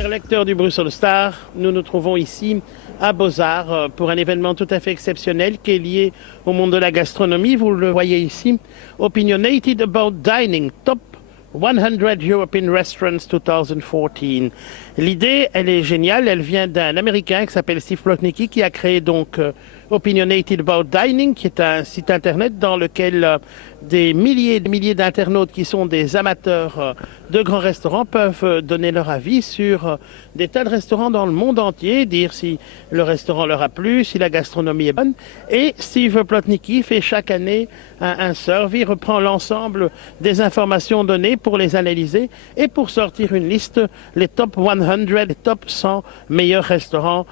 Chers lecteurs du Brussels Star, nous nous trouvons ici à Beaux-Arts pour un événement tout à fait exceptionnel qui est lié au monde de la gastronomie. Vous le voyez ici, Opinionated About Dining, Top 100 European Restaurants 2014. L'idée, elle est géniale, elle vient d'un Américain qui s'appelle Steve Plotnicki qui a créé donc Opinionated About Dining, qui est un site internet dans lequel des milliers et des milliers d'internautes qui sont des amateurs de grands restaurants peuvent donner leur avis sur des tas de restaurants dans le monde entier, dire si le restaurant leur a plu, si la gastronomie est bonne. Et Steve Plotnicki fait chaque année un survey, reprend l'ensemble des informations données pour les analyser et pour sortir une liste, les top 100, les top 100 meilleurs restaurants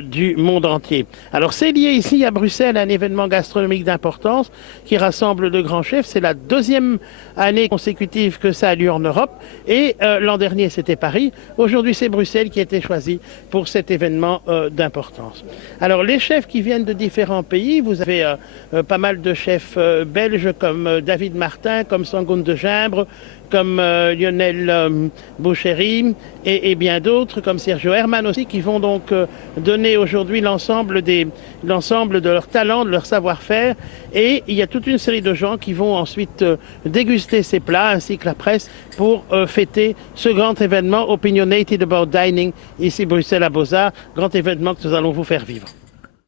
du monde entier. Alors c'est lié ici à Bruxelles à un événement gastronomique d'importance qui rassemble de grands chefs. C'est la deuxième année consécutive que ça a lieu en Europe et l'an dernier c'était Paris. Aujourd'hui c'est Bruxelles qui a été choisi pour cet événement d'importance. Alors les chefs qui viennent de différents pays, vous avez pas mal de chefs belges comme David Martin, comme Sangoun de Gimbre, comme Lionel Boucherie et bien d'autres, comme Sergio Herman aussi, qui vont donc donner aujourd'hui l'ensemble de leur talent, de leur savoir-faire. Et il y a toute une série de gens qui vont ensuite déguster ces plats, ainsi que la presse, pour fêter ce grand événement Opinionated About Dining, ici Bruxelles à Beaux-Arts, grand événement que nous allons vous faire vivre.